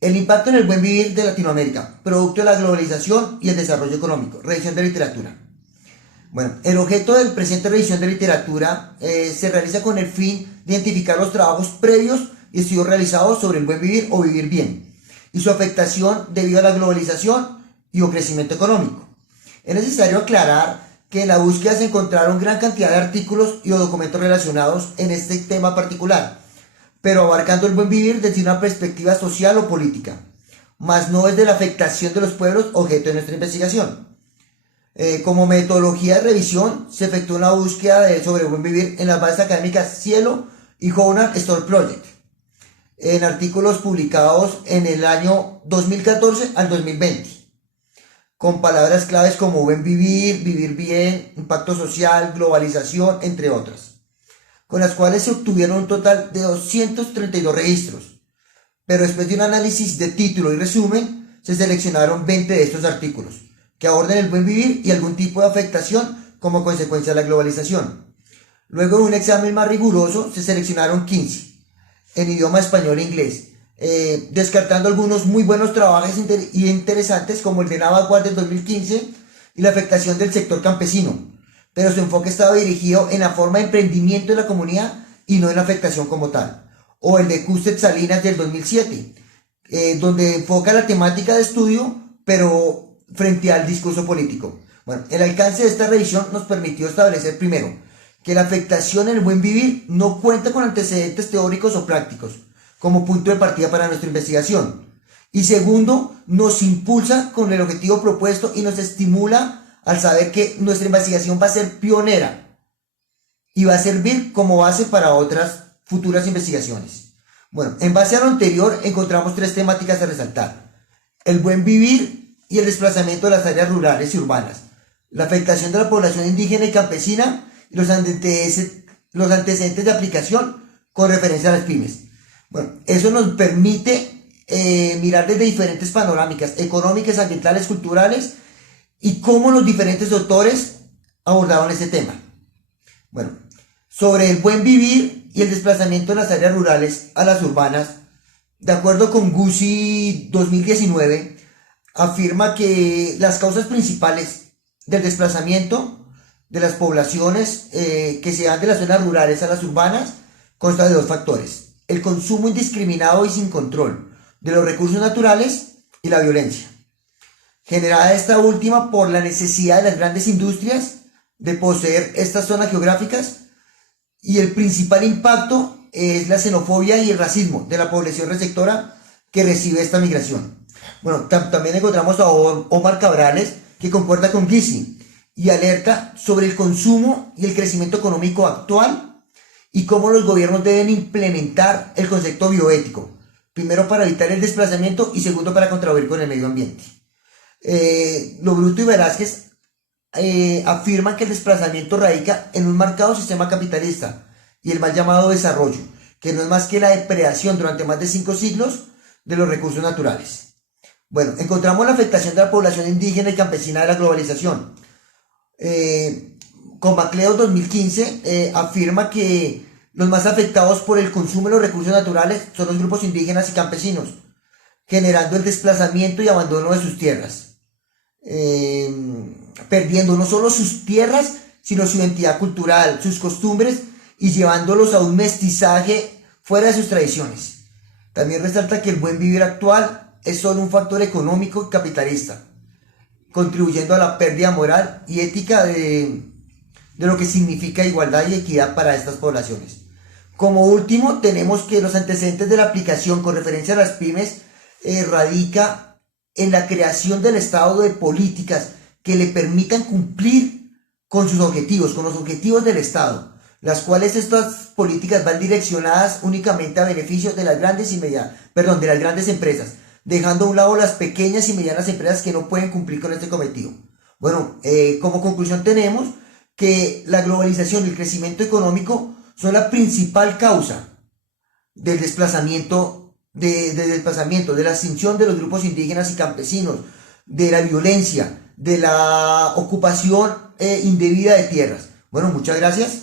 El impacto en el buen vivir de Latinoamérica, producto de la globalización y el desarrollo económico. Revisión de literatura. Bueno, el objeto del presente revisión de literatura se realiza con el fin de identificar los trabajos previos y estudios realizados sobre el buen vivir o vivir bien y su afectación debido a la globalización y o crecimiento económico. Es necesario aclarar que en la búsqueda se encontraron gran cantidad de artículos y o documentos relacionados en este tema particular, pero abarcando el buen vivir desde una perspectiva social o política, más no desde la afectación de los pueblos objeto de nuestra investigación. Como metodología de revisión, se efectuó una búsqueda sobre buen vivir en las bases académicas Cielo y Honan Store Project, en artículos publicados en el año 2014 al 2020, con palabras claves como buen vivir, vivir bien, impacto social, globalización, entre otras, con las cuales se obtuvieron un total de 232 registros, pero después de un análisis de título y resumen, se seleccionaron 20 de estos artículos, que aborden el buen vivir y algún tipo de afectación como consecuencia de la globalización. Luego de un examen más riguroso, se seleccionaron 15, en idioma español e inglés, descartando algunos muy buenos trabajos interesantes como el de Navaguard del 2015 y la afectación del sector campesino, pero su enfoque estaba dirigido en la forma de emprendimiento de la comunidad y no en la afectación como tal. O el de Custet Salinas del 2007, donde enfoca la temática de estudio, pero frente al discurso político. Bueno, el alcance de esta revisión nos permitió establecer primero que la afectación en el buen vivir no cuenta con antecedentes teóricos o prácticos como punto de partida para nuestra investigación. Y segundo, nos impulsa con el objetivo propuesto y nos estimula al saber que nuestra investigación va a ser pionera y va a servir como base para otras futuras investigaciones. Bueno, en base a lo anterior encontramos tres temáticas a resaltar: el buen vivir y el desplazamiento de las áreas rurales y urbanas, la afectación de la población indígena y campesina y los antecedentes de aplicación con referencia a las pymes. Bueno, eso nos permite mirar desde diferentes panorámicas económicas, ambientales, culturales y cómo los diferentes autores abordaron este tema. Bueno, sobre el buen vivir y el desplazamiento de las áreas rurales a las urbanas, de acuerdo con Guzzi 2019, afirma que las causas principales del desplazamiento de las poblaciones que se dan de las zonas rurales a las urbanas consta de dos factores: el consumo indiscriminado y sin control de los recursos naturales y la violencia, generada esta última por la necesidad de las grandes industrias de poseer estas zonas geográficas, y el principal impacto es la xenofobia y el racismo de la población receptora que recibe esta migración. Bueno, también encontramos a Omar Cabrales, que concuerda con Gizzi y alerta sobre el consumo y el crecimiento económico actual y cómo los gobiernos deben implementar el concepto bioético, primero para evitar el desplazamiento y segundo para contribuir con el medio ambiente. Lobruto y Velázquez afirman que el desplazamiento radica en un marcado sistema capitalista y el mal llamado desarrollo, que no es más que la depredación durante más de 5 siglos de los recursos naturales. Bueno, encontramos la afectación de la población indígena y campesina de la globalización. Con Macleo 2015 afirma que los más afectados por el consumo de los recursos naturales son los grupos indígenas y campesinos, generando el desplazamiento y abandono de sus tierras, perdiendo no solo sus tierras, sino su identidad cultural, sus costumbres, y llevándolos a un mestizaje fuera de sus tradiciones. También resalta que el buen vivir actual es solo un factor económico y capitalista, contribuyendo a la pérdida moral y ética de lo que significa igualdad y equidad para estas poblaciones. Como último, tenemos que los antecedentes de la aplicación con referencia a las pymes radica en la creación del Estado de políticas que le permitan cumplir con sus objetivos, con los objetivos del Estado, las cuales estas políticas van direccionadas únicamente a beneficio de las grandes de las grandes empresas, dejando a un lado las pequeñas y medianas empresas que no pueden cumplir con este cometido. Bueno, como conclusión tenemos que la globalización y el crecimiento económico son la principal causa del desplazamiento, de la extinción de los grupos indígenas y campesinos, de la violencia, de la ocupación indebida de tierras. Bueno, muchas gracias.